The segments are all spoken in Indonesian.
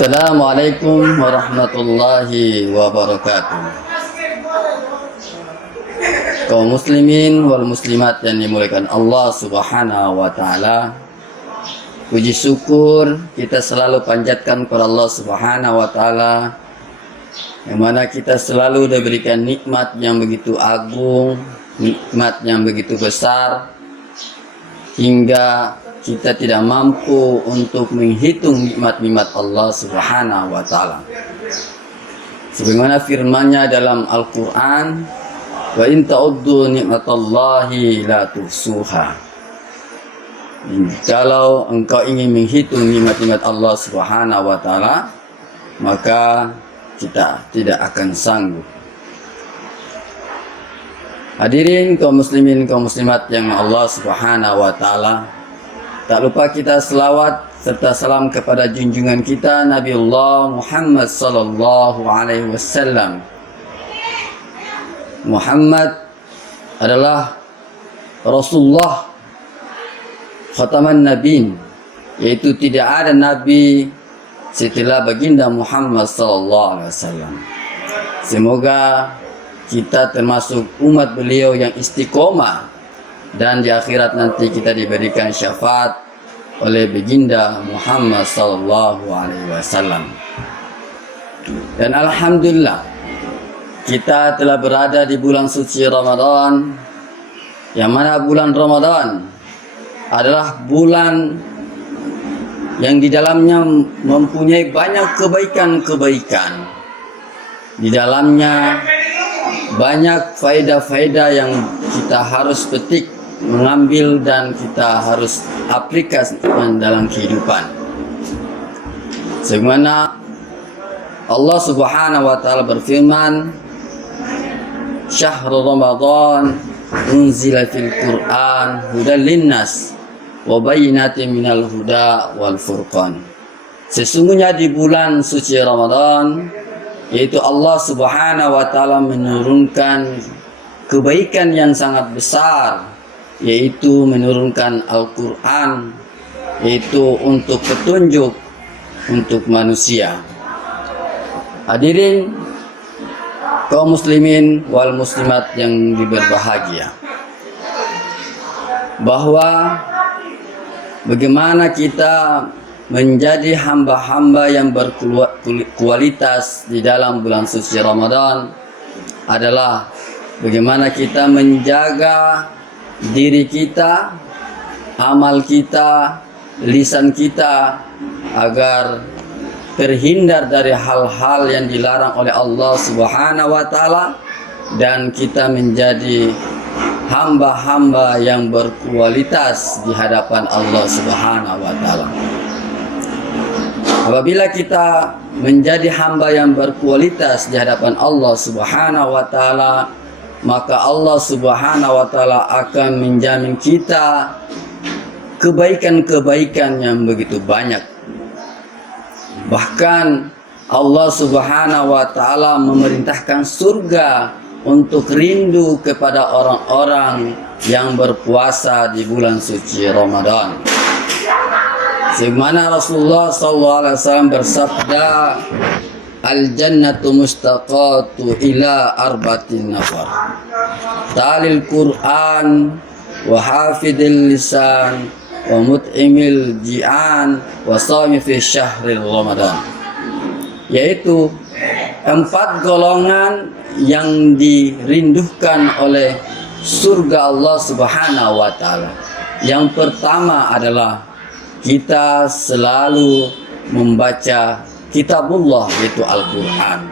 Assalamualaikum warahmatullahi wabarakatuh. Kaum muslimin wal muslimat yang dimuliakan Allah Subhanahu wa taala. Puji syukur kita selalu panjatkan kepada Allah Subhanahu wa taala, yang mana kita selalu diberikan nikmat yang begitu agung, nikmat yang begitu besar, hingga kita tidak mampu untuk menghitung nikmat-nikmat Allah Subhanahu wa taala. Sebagaimana firman-Nya dalam Al-Qur'an, "Wa in ta'uddu nikmatallahi la tuhsuha." Kalau engkau ingin menghitung nikmat-nikmat Allah Subhanahu wa taala, maka kita tidak akan sanggup. Hadirin kaum muslimin kaum muslimat yang Allah Subhanahu wa taala, tak lupa kita selawat serta salam kepada junjungan kita Nabiullah Muhammad sallallahu alaihi wasallam. Muhammad adalah Rasulullah khataman nabiin, yaitu tidak ada nabi setelah baginda Muhammad sallallahu alaihi wasallam. Semoga kita termasuk umat beliau yang istiqomah, dan di akhirat nanti kita diberikan syafaat oleh baginda Muhammad sallallahu alaihi wasallam. Dan alhamdulillah kita telah berada di bulan suci Ramadan, yang mana bulan Ramadan adalah bulan yang di dalamnya mempunyai banyak kebaikan-kebaikan. Di dalamnya banyak faedah-faedah yang kita harus petik, mengambil, dan kita harus aplikasikan dalam kehidupan. Sebagaimana Allah Subhanahu wa taala berfirman, "Syahrul Ramadan unzila fil Qur'an hudan linnas wa bayyinatin minal huda wal furqan." Sesungguhnya di bulan suci Ramadan, yaitu Allah Subhanahu wa taala menurunkan kebaikan yang sangat besar, yaitu menurunkan Al-Qur'an, yaitu untuk petunjuk untuk manusia. Hadirin kaum muslimin wal muslimat yang berbahagia, bahwa bagaimana kita menjadi hamba-hamba yang berkualitas di dalam bulan suci Ramadan adalah bagaimana kita menjaga diri kita, amal kita, lisan kita, agar terhindar dari hal-hal yang dilarang oleh Allah Subhanahu wa taala, dan kita menjadi hamba-hamba yang berkualitas di hadapan Allah Subhanahu wa taala. Apabila kita menjadi hamba yang berkualitas di hadapan Allah Subhanahu wa taala, maka Allah Subhanahu wa taala akan menjamin kita kebaikan-kebaikan yang begitu banyak. Bahkan Allah Subhanahu wa taala memerintahkan surga untuk rindu kepada orang-orang yang berpuasa di bulan suci Ramadan. Sebagaimana Rasulullah SAW bersabda, "Al-jannatu mustaqatu ila arba'atin nafar, talil Qur'an, wa hafidil lisan, wa mut'imil ji'an, wa sami fi syahril Ramadan." Yaitu 4 golongan yang dirindukan oleh surga Allah Subhanahu wa taala. Yang pertama adalah kita selalu membaca kitabullah, yaitu Al-Qur'an.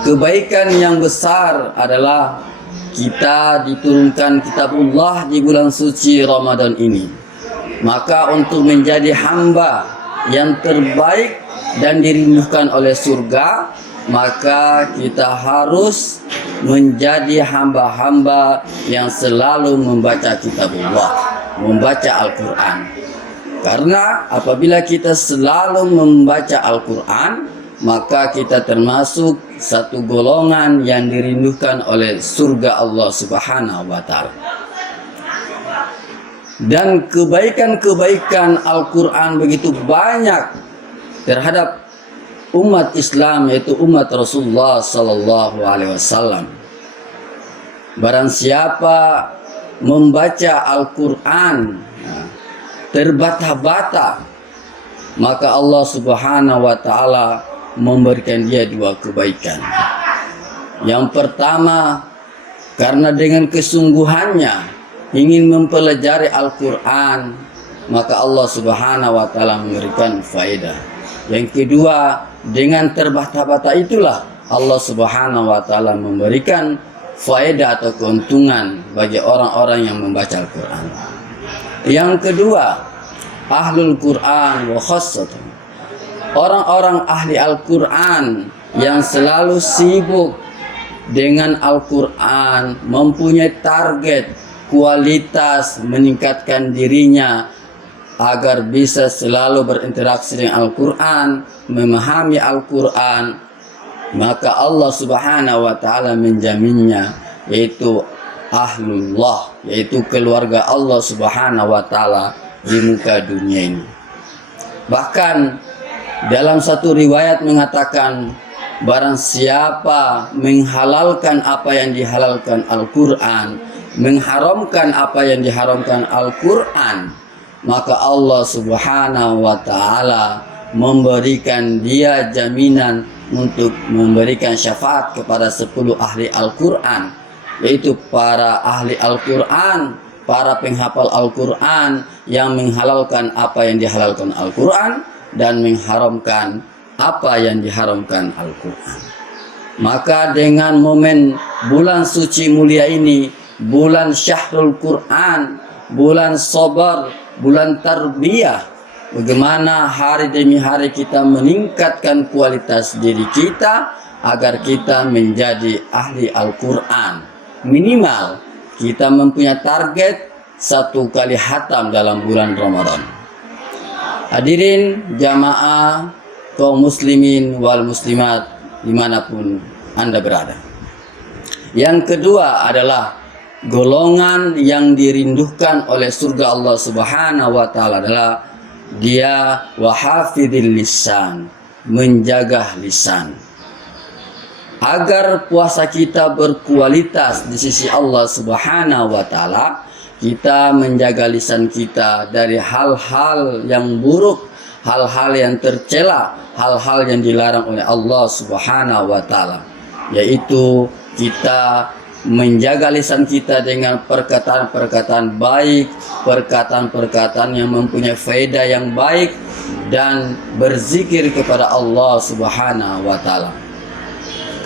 Kebaikan yang besar adalah kita diturunkan kitabullah di bulan suci Ramadan ini. Maka untuk menjadi hamba yang terbaik dan dirindukan oleh surga, maka kita harus menjadi hamba-hamba yang selalu membaca kitabullah, membaca Al-Qur'an. Karena apabila kita selalu membaca Al-Qur'an, maka kita termasuk satu golongan yang dirindukan oleh surga Allah Subhanahu wa taala. Dan kebaikan-kebaikan Al-Qur'an begitu banyak terhadap umat Islam, yaitu umat Rasulullah sallallahu alaihi wasallam. Barang siapa membaca Al-Qur'an terbata-bata, maka Allah Subhanahu wa taala memberikan dia dua kebaikan. Yang pertama, karena dengan kesungguhannya ingin mempelajari Al-Qur'an, maka Allah Subhanahu wa taala memberikan faedah. Yang kedua, dengan terbata-bata itulah Allah Subhanahu wa taala memberikan faedah atau keuntungan bagi orang-orang yang membaca Al-Qur'an. Yang kedua, ahlul Qur'an wa khassatan, orang-orang ahli Al-Qur'an yang selalu sibuk dengan Al-Qur'an, mempunyai target kualitas meningkatkan dirinya agar bisa selalu berinteraksi dengan Al-Qur'an, memahami Al-Qur'an, maka Allah Subhanahu wa taala menjaminnya, yaitu ahlullah, yaitu keluarga Allah Subhanahu wa taala di muka dunia ini. Bahkan dalam satu riwayat mengatakan, barang siapa menghalalkan apa yang dihalalkan Al-Qur'an, mengharamkan apa yang diharamkan Al-Qur'an, maka Allah Subhanahu wa taala memberikan dia jaminan untuk memberikan syafaat kepada 10 ahli Al-Qur'an, yaitu para ahli Al-Qur'an, para penghafal Al-Qur'an yang menghalalkan apa yang dihalalkan Al-Qur'an dan mengharamkan apa yang diharamkan Al-Qur'an. Maka dengan momen bulan suci mulia ini, bulan Syahrul Qur'an, bulan sabar, bulan tarbiyah, bagaimana hari demi hari kita meningkatkan kualitas diri kita agar kita menjadi ahli Al-Qur'an. Minimal kita mempunyai target 1 kali khatam dalam bulan Ramadan. Hadirin jamaah kaum muslimin wal muslimat dimanapun Anda berada. Yang kedua adalah golongan yang dirindukan oleh surga Allah Subhanahu wa taala adalah dia wahafidil lisan, menjaga lisan, agar puasa kita berkualitas di sisi Allah Subhanahu wa taala. Kita menjaga lisan kita dari hal-hal yang buruk, hal-hal yang tercela, hal-hal yang dilarang oleh Allah Subhanahu wa taala, yaitu kita menjaga lisan kita dengan perkataan-perkataan baik, perkataan-perkataan yang mempunyai faedah yang baik, dan berzikir kepada Allah Subhanahu wa taala.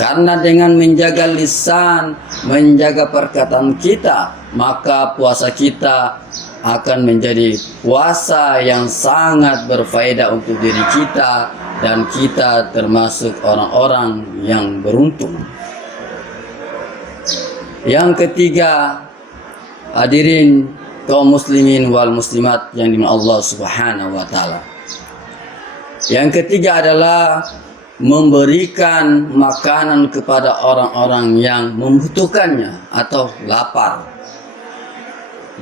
Karena dengan menjaga lisan, menjaga perkataan kita, maka puasa kita akan menjadi puasa yang sangat berfaedah untuk diri kita, dan kita termasuk orang-orang yang beruntung. Yang ketiga, hadirin kaum muslimin wal muslimat yang dimuliakan Allah Subhanahu wa taala. Yang ketiga adalah memberikan makanan kepada orang-orang yang membutuhkannya atau lapar.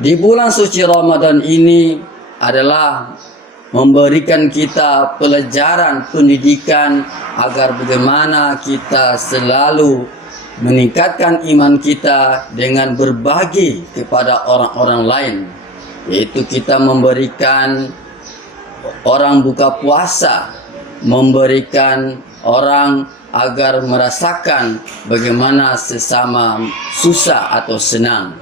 Di bulan suci Ramadan ini adalah memberikan kita pelajaran pendidikan agar bagaimana kita selalu meningkatkan iman kita dengan berbagi kepada orang-orang lain, yaitu kita memberikan orang buka puasa, memberikan orang agar merasakan bagaimana sesama susah atau senang.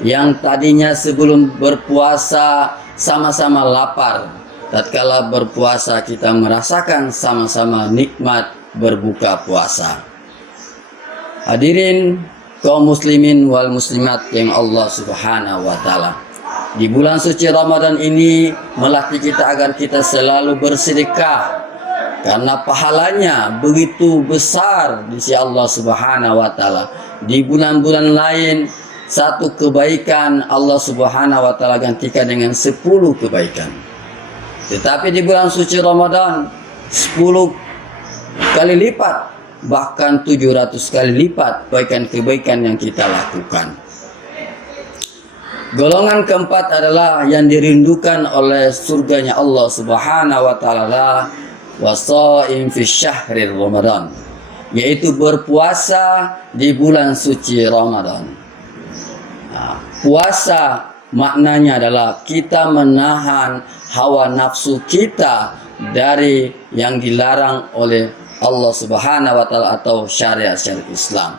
Yang tadinya sebelum berpuasa sama-sama lapar, tatkala berpuasa kita merasakan sama-sama nikmat berbuka puasa. Hadirin kaum muslimin wal muslimat yang Allah Subhanahu wa taala, di bulan suci Ramadan ini melatih kita agar kita selalu bersedekah, karena pahalanya begitu besar di sisi Allah Subhanahu wa taala. Di bulan-bulan lain satu kebaikan Allah Subhanahu wa taala gantikan dengan 10 kebaikan. Tetapi di bulan suci Ramadan 10 kali lipat, bahkan 700 kali lipat kebaikan-kebaikan yang kita lakukan. Golongan keempat adalah yang dirindukan oleh surganya Allah Subhanahu wa taala, wasaim fi syahri Ramadan, yaitu berpuasa di bulan suci Ramadan. Puasa maknanya adalah kita menahan hawa nafsu kita dari yang dilarang oleh Allah Subhanahu wa taala atau syariat-syariat Islam.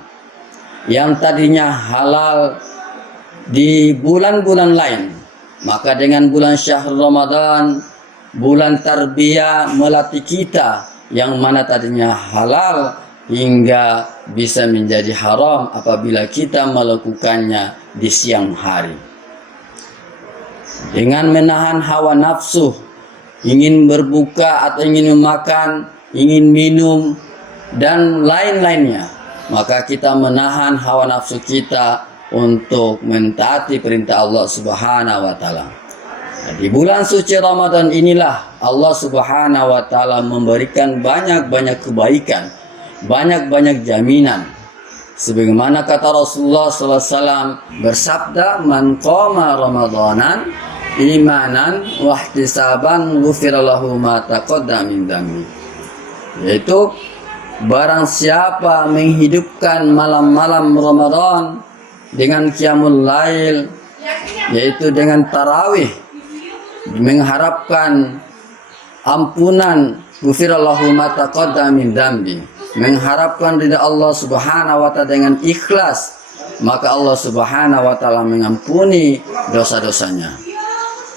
Yang tadinya halal di bulan-bulan lain, maka dengan bulan syahr Ramadan, bulan tarbiyah, melatih kita yang mana tadinya halal hingga bisa menjadi haram apabila kita melakukannya di siang hari. Dengan menahan hawa nafsu, ingin berbuka atau ingin memakan, ingin minum, dan lain-lainnya, maka kita menahan hawa nafsu kita untuk mentaati perintah Allah Subhanahu wa taala. Di bulan suci Ramadan inilah Allah Subhanahu wa taala memberikan banyak-banyak kebaikan, banyak-banyak jaminan. Sebagaimana kata Rasulullah SAW bersabda, "Man qama Ramadanan imanan wa ihtisaban ghufira lahu ma taqaddama min dhanbi." Yaitu barang siapa menghidupkan malam-malam Ramadan dengan qiyamul lail, yaitu dengan tarawih, mengharapkan ampunan, ghufirallahu ma taqaddama min dzambi, mengharapkan ridha Allah Subhanahu wa taala dengan ikhlas, maka Allah Subhanahu wa taala mengampuni dosa-dosanya.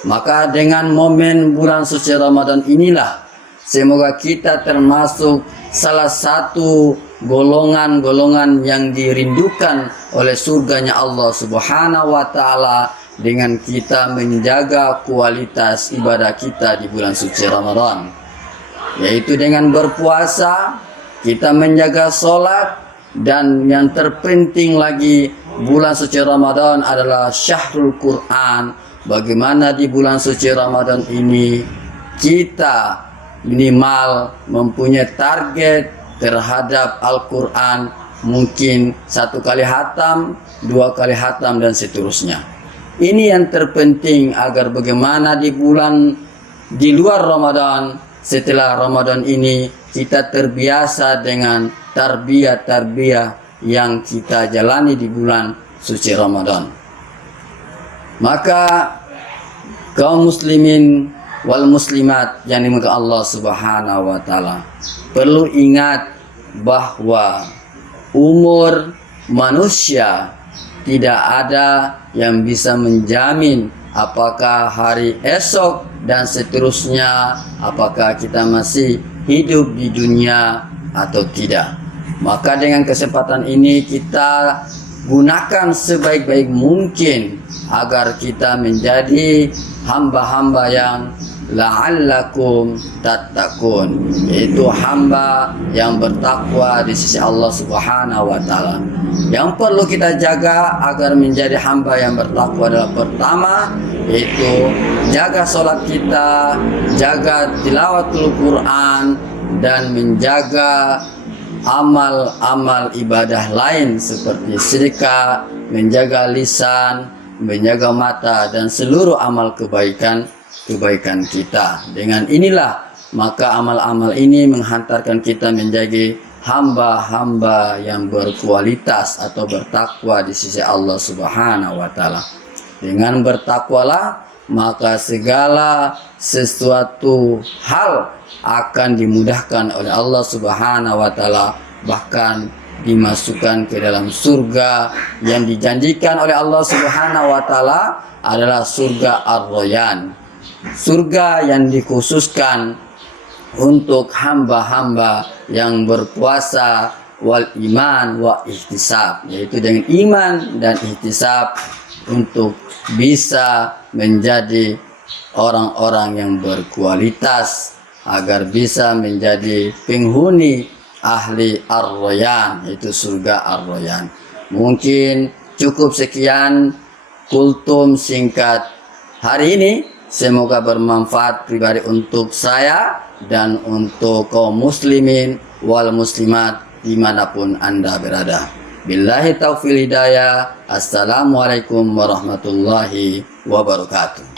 Maka dengan momen bulan suci Ramadan inilah semoga kita termasuk salah satu golongan-golongan yang dirindukan oleh surganya Allah Subhanahu wa taala dengan kita menjaga kualitas ibadah kita di bulan suci Ramadan, yaitu dengan berpuasa, kita menjaga sholat, dan yang terpenting lagi bulan suci Ramadan adalah syahrul Quran. Bagaimana di bulan suci Ramadan ini kita minimal mempunyai target terhadap Al-Quran, mungkin 1 kali hatam, 2 kali hatam, dan seterusnya. Ini yang terpenting agar bagaimana di bulan di luar Ramadan, setelah Ramadan ini kita terbiasa dengan tarbiyah-tarbiyah yang kita jalani di bulan suci Ramadan. Maka kaum muslimin wal muslimat yang dimuliakan Allah Subhanahu wa taala perlu ingat bahwa umur manusia tidak ada yang bisa menjamin apakah hari esok dan seterusnya, apakah kita masih hidup di dunia atau tidak. Maka dengan kesempatan ini kita gunakan sebaik-baik mungkin agar kita menjadi hamba-hamba yang la'allakum tattaqun, yaitu hamba yang bertakwa di sisi Allah Subhanahu wa taala. Yang perlu kita jaga agar menjadi hamba yang bertakwa adalah pertama, yaitu jaga sholat kita, jaga tilawatul Quran, dan menjaga amal-amal ibadah lain seperti sedekah, menjaga lisan, menjaga mata, dan seluruh amal kebaikan kita. Dengan inilah maka amal-amal ini menghantarkan kita menjadi hamba-hamba yang berkualitas atau bertakwa di sisi Allah Subhanahu wa taala. Dengan bertakwalah maka segala sesuatu hal akan dimudahkan oleh Allah Subhanahu wa taala, bahkan dimasukkan ke dalam surga yang dijanjikan oleh Allah Subhanahu wa taala adalah surga Ar-Rayyan. Surga yang dikhususkan untuk hamba-hamba yang berpuasa wal iman wa ihtisab, yaitu dengan iman dan ihtisab untuk bisa menjadi orang-orang yang berkualitas agar bisa menjadi penghuni ahli Ar-Rayyan, yaitu surga Ar-Rayyan. Mungkin cukup sekian kultum singkat hari ini. Semoga bermanfaat pribadi untuk saya dan untuk kaum muslimin wal muslimat dimanapun Anda berada. Billahi taufiq hidayah. Assalamualaikum warahmatullahi wabarakatuh.